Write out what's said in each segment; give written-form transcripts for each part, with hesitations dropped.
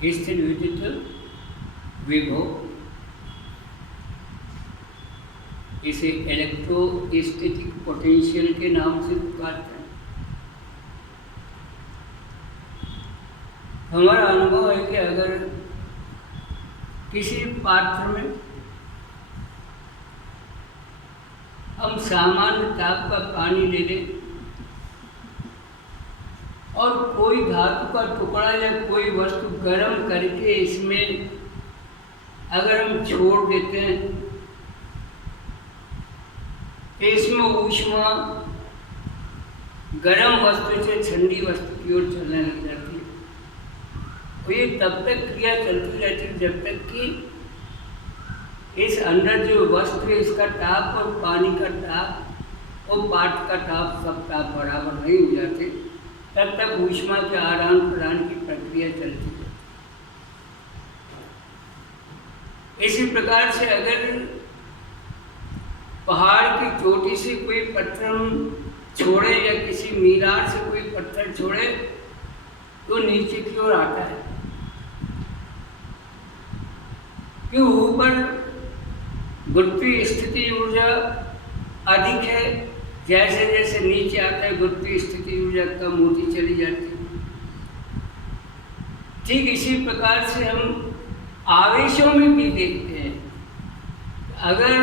स्थिर विद्युत विभव, इसे इलेक्ट्रोस्टैटिक पोटेंशियल के नाम से पुकारते हैं। हमारा अनुभव है कि अगर किसी पात्र में हम सामान्य ताप का पानी ले लें और कोई धातु का टुकड़ा या कोई वस्तु गर्म करके इसमें अगर हम छोड़ देते हैं तो इसमें ऊष्मा गर्म वस्तु से ठंडी वस्तु की ओर चलने लग जाती है। तो ये तब तक क्रिया चलती रहती है जब तक कि इस अंदर जो वस्तु है इसका ताप और पानी का ताप और पाठ का ताप सब ताप बराबर नहीं हो जाते, तब तक ऊष्मा के आदान प्रदान की प्रक्रिया चलती है। इसी प्रकार से अगर पहाड़ की चोटी से कोई पत्थर हम छोड़े या किसी मीनार से कोई पत्थर छोड़े तो नीचे की ओर आता है, कि ऊपर गुरुत्वीय स्थिति ऊर्जा अधिक है, जैसे जैसे नीचे आता है गुरुत्वीय स्थिति ऊर्जा कम होती चली जाती है। ठीक इसी प्रकार से हम आवेशों में भी देखते हैं। अगर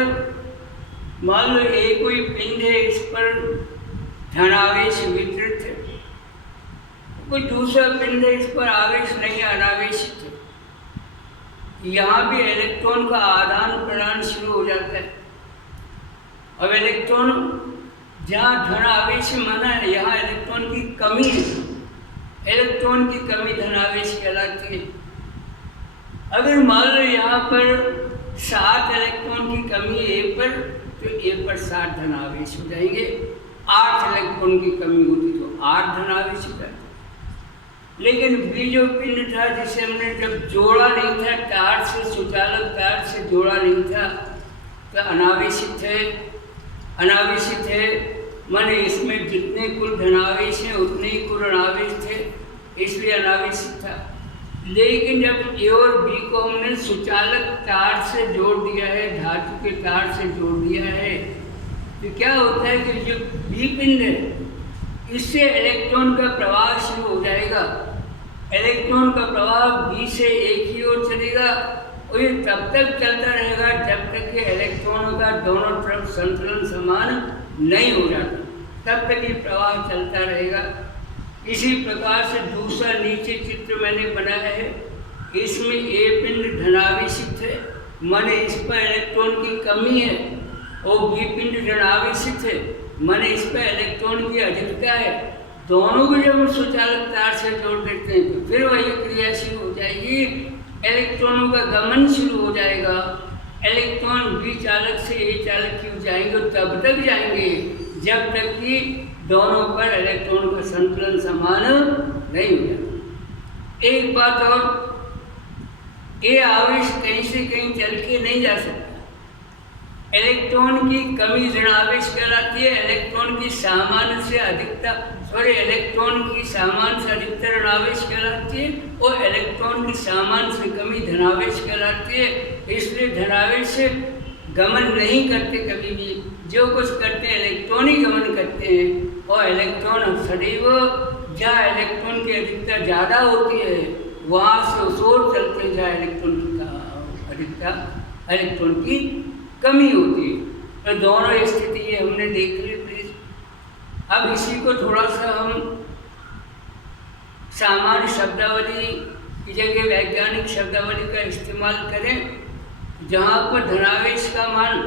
मान लो एक कोई पिंड है, इस पर धनावेश वितरित है, कोई दूसरा पिंड है इस पर आवेश नहीं अनावेशित है, यहाँ भी इलेक्ट्रॉन का आदान प्रदान शुरू हो जाता है। अब इलेक्ट्रॉन जहाँ धन आवेश माना है, यहाँ इलेक्ट्रॉन की कमी है, इलेक्ट्रॉन की कमी धनावेश कहलाती है। अगर मान लो यहाँ पर 7 इलेक्ट्रॉन की कमी है ए पर, तो ए पर 7 धनावेश हो जाएंगे। 8 इलेक्ट्रॉन की कमी होती तो 8 धनावेश हो जाते। लेकिन भी जो पिंड था जिसे हमने जब जोड़ा नहीं था तार से, सुचालक तार से जोड़ा नहीं था, तो अनावेशित है। अनावेशित है माने इसमें जितने कुल धनावेश हैं उतने ही कुल अनावेश थे, इसलिए अनावेशित था। लेकिन जब ए और बी को हमने सुचालक तार से जोड़ दिया है, धातु के तार से जोड़ दिया है, तो क्या होता है कि जो बी पिंड है इससे इलेक्ट्रॉन का प्रवाह शुरू हो जाएगा। इलेक्ट्रॉन का प्रवाह बी से एक ही ओर चलेगा और ये तब तक चलता रहेगा जब तक कि इलेक्ट्रॉनों का दोनों तरफ संतुलन समान नहीं हो जाता, तब तक ये प्रवाह चलता रहेगा। इसी प्रकार से दूसरा नीचे चित्र मैंने बनाया है, इसमें ए पिंड धनावेशित है, माने इस पर इलेक्ट्रॉन की कमी है, और बी पिंड ऋणावेशित है, माने इस पर इलेक्ट्रॉन की अधिकता है। दोनों को जब हम सुचालक तार से जोड़ देते हैं तो फिर वही क्रिया शुरू हो जाएगी, इलेक्ट्रॉनों का गमन शुरू हो जाएगा। इलेक्ट्रॉन बी चालक से ए चालक की जाएंगे, तब तक जाएंगे जब तक कि दोनों पर इलेक्ट्रॉन का संतुलन समान नहीं हो जाता। एक बात और, ये आवेश कहीं से कहीं चल के नहीं जा सकता। इलेक्ट्रॉन की कमी ऋणावेश कहलाती है, इलेक्ट्रॉन की सामान्य से अधिकता इलेक्ट्रॉन की सामान्य से अधिकतर ऋणावेश कहलाती है, और इलेक्ट्रॉन की सामान्य से कमी धनावेश कहलाती है। इसलिए धनावेश से गमन नहीं करते कभी भी, जो कुछ करते हैं इलेक्ट्रॉन ही गमन करते हैं। और इलेक्ट्रॉन सदैव जहाँ इलेक्ट्रॉन की अधिकता ज़्यादा होती है वहाँ से उस ओर चलते जहाँ इलेक्ट्रॉन की अधिकता इलेक्ट्रॉन की कमी होती है। तो दोनों स्थिति ये हमने देख ली प्लीज। अब इसी को थोड़ा सा हम सामान्य शब्दावली की जगह वैज्ञानिक शब्दावली का इस्तेमाल करें, जहाँ पर धनावेश का मान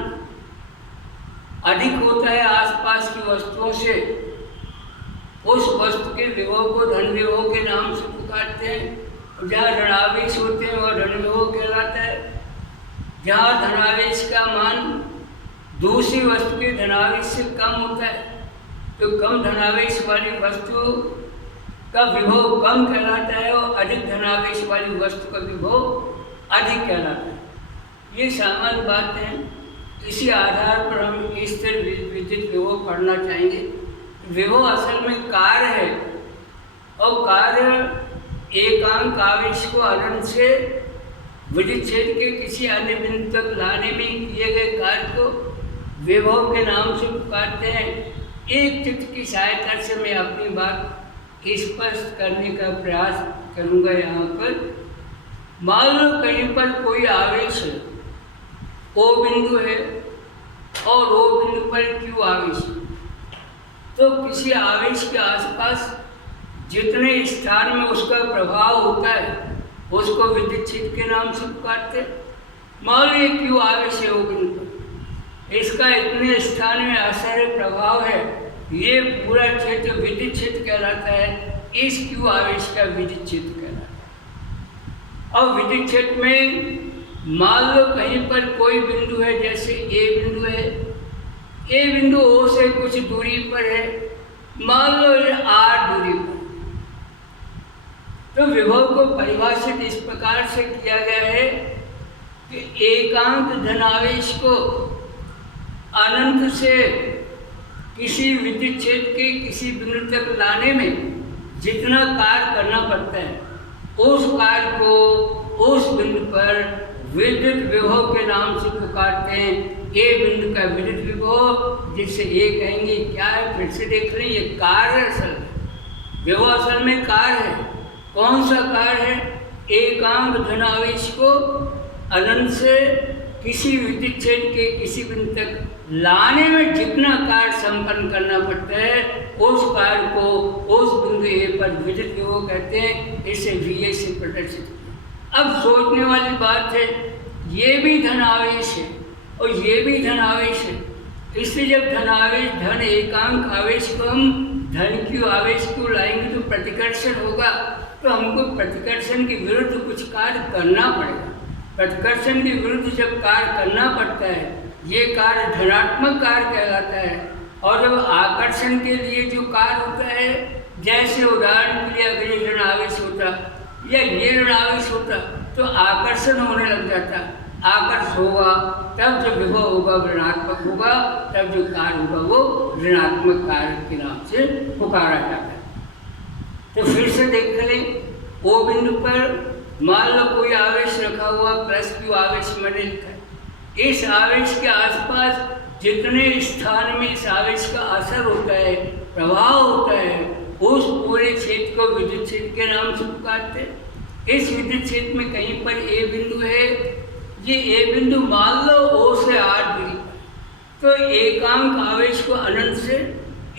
अधिक होता है आसपास की वस्तुओं से, उस वस्तु के विभव को धन विभव के नाम से पुकारते हैं। और जहाँ ऋणावेश होते हैं वह धन विभव कहलाता है। जहाँ धनावेश का मान दूसरी वस्तु के धनावेश से कम होता है तो कम धनावेश वाली वस्तु का विभव कम कहलाता है, और अधिक धनावेश वाली वस्तु का विभव अधिक कहलाता है। ये सामान्य बात है। इसी आधार पर हम स्थिर विद्युत विभव पढ़ना चाहेंगे। विभव असल में कार्य है, और कार्य एकांक आवेश को अनंत से विद्युत क्षेत्र के किसी अन्य बिंदु तक लाने में किए गए कार्य को विभव के नाम से पुकारते हैं। एक चित्र की सहायता से मैं अपनी बात स्पष्ट करने का प्रयास करूंगा। यहाँ पर मान लो कहीं पर कोई आवेश है, O बिंदु है और O बिंदु पर Q आवेश है, तो किसी आवेश के आसपास जितने स्थान में उसका प्रभाव होता है उसको विद्युत क्षेत्र के नाम से पुकारते हैं। मान लो Q आवेश है O बिंदु पर, इसका इतने स्थान में असर प्रभाव है, ये पूरा क्षेत्र विद्युत क्षेत्र कहलाता है। इस Q आवेश का विद्युत क्षेत्र कहलाता है। और विद्युत क्षेत्र में मान लो कहीं पर कोई बिंदु है, जैसे A बिंदु है, A बिंदु O से कुछ दूरी पर है, मान लो ये R दूरी पर, तो विभव को परिभाषित इस प्रकार से किया गया है कि एकांक धनावेश को अनंत से किसी विद्युत क्षेत्र के किसी बिंदु तक लाने में जितना कार्य करना पड़ता है, उस कार्य को उस बिंदु पर विद्युत विभव के नाम से पुकारते हैं। ए बिंदु का विद्युत विभव, जिसे ए कहेंगे, क्या है फिर से देख लें, ये कार्य असल है, विभव असल में कार्य है। कौन सा कार्य है? एकांक धनावेश को अनंत से किसी विद्युत क्षेत्र के किसी बिंदु तक लाने में जितना कार्य संपन्न करना पड़ता है, उस कार्य को उस बिंदु ए पर विद्युत विभव कहते हैं। इसे VA से प्रदर्शित किया। अब सोचने वाली बात है, ये भी धनावेश है और ये भी धनावेश है, इसलिए जब धनावेश धन एकांक आवेश को हम धन Q आवेश को लाएंगे तो प्रतिकर्षण होगा, तो हमको प्रतिकर्षण के विरुद्ध कुछ कार्य करना पड़ेगा। प्रतिकर्षण के विरुद्ध जब कार्य करना पड़ता है, ये कार्य धनात्मक कार्य कहलाता है। और जब आकर्षण के लिए जो कार्य होता है, जैसे उदाहरण के लिए अगर ये ऋण आवेश होता या ये ऋण आवेश होता तो आकर्षण होने लग जाता। आकर्ष होगा तब जो विभव होगा ऋणात्मक होगा, तब जो कार्य होगा वो ऋणात्मक कार्य के नाम से पुकारा जाता है। तो फिर से देख लें, O बिंदु पर मान लो कोई आवेश रखा हुआ, +Q आवेश मैंने लिखा है। इस आवेश के आसपास जितने स्थान में इस आवेश का असर होता है, प्रभाव होता है, उस पूरे क्षेत्र को विद्युत क्षेत्र के नाम से पुकारते हैं। इस विद्युत क्षेत्र में कहीं पर A बिंदु है, ये A बिंदु मान लो O से R दूरी पर, तो एकांक आवेश को अनंत से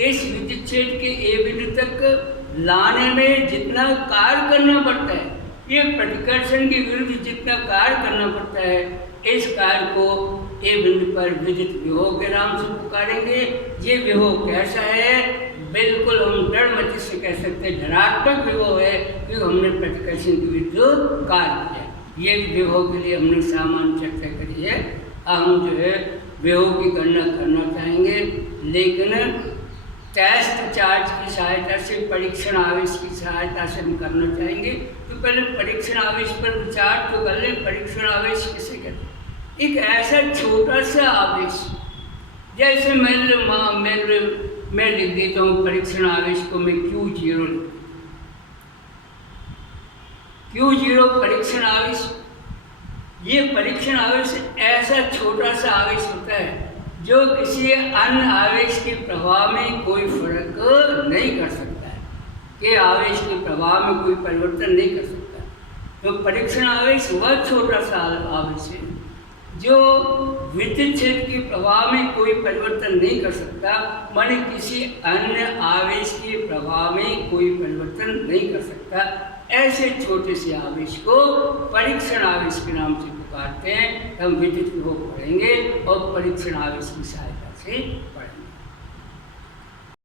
इस विद्युत क्षेत्र के A बिंदु तक लाने में जितना कार्य करना पड़ता है, ये प्रतिकर्षण के विरुद्ध जितना कार्य करना पड़ता है, इस कार्य को ए बिंदु पर विद्युत विभव के नाम से पुकारेंगे। ये विभव कैसा है? बिल्कुल हम दृढ़मति से कह सकते हैं धनात्मक विभव है, क्योंकि हमने प्रतिकर्षण के विरुद्ध कार्य किया। ये विभव के लिए हमने सामान्य चर्चा करी है। अब हम जो है विभव की गणना करना चाहेंगे, लेकिन टेस्ट चार्ज की सहायता से, परीक्षण आवेश की सहायता से हम करना चाहेंगे। तो पहले परीक्षण आवेश पर विचार तो कर लें। परीक्षण आवेश किसे कहते हैं? एक ऐसा छोटा सा आवेश, जैसे मैं लिख देता हूँ परीक्षण आवेश को, मैं Q0 लिख देता हूँ। Q0 परीक्षण आवेश, ये परीक्षण आवेश ऐसा छोटा सा आवेश होता है जो किसी अन्य आवेश के प्रभाव में कोई फर्क नहीं कर सकता है, कि आवेश के प्रभाव में कोई परिवर्तन नहीं कर सकता। तो परीक्षण आवेश वह छोटा सा आवेश है जो विद्युत क्षेत्र के प्रभाव में कोई परिवर्तन नहीं कर सकता, माने किसी अन्य आवेश के प्रभाव में कोई परिवर्तन नहीं कर सकता। ऐसे छोटे से आवेश को परीक्षण आवेश के नाम से पुकारते हैं। हम विद्युत विभव पढ़ेंगे और परीक्षण आवेश की सहायता से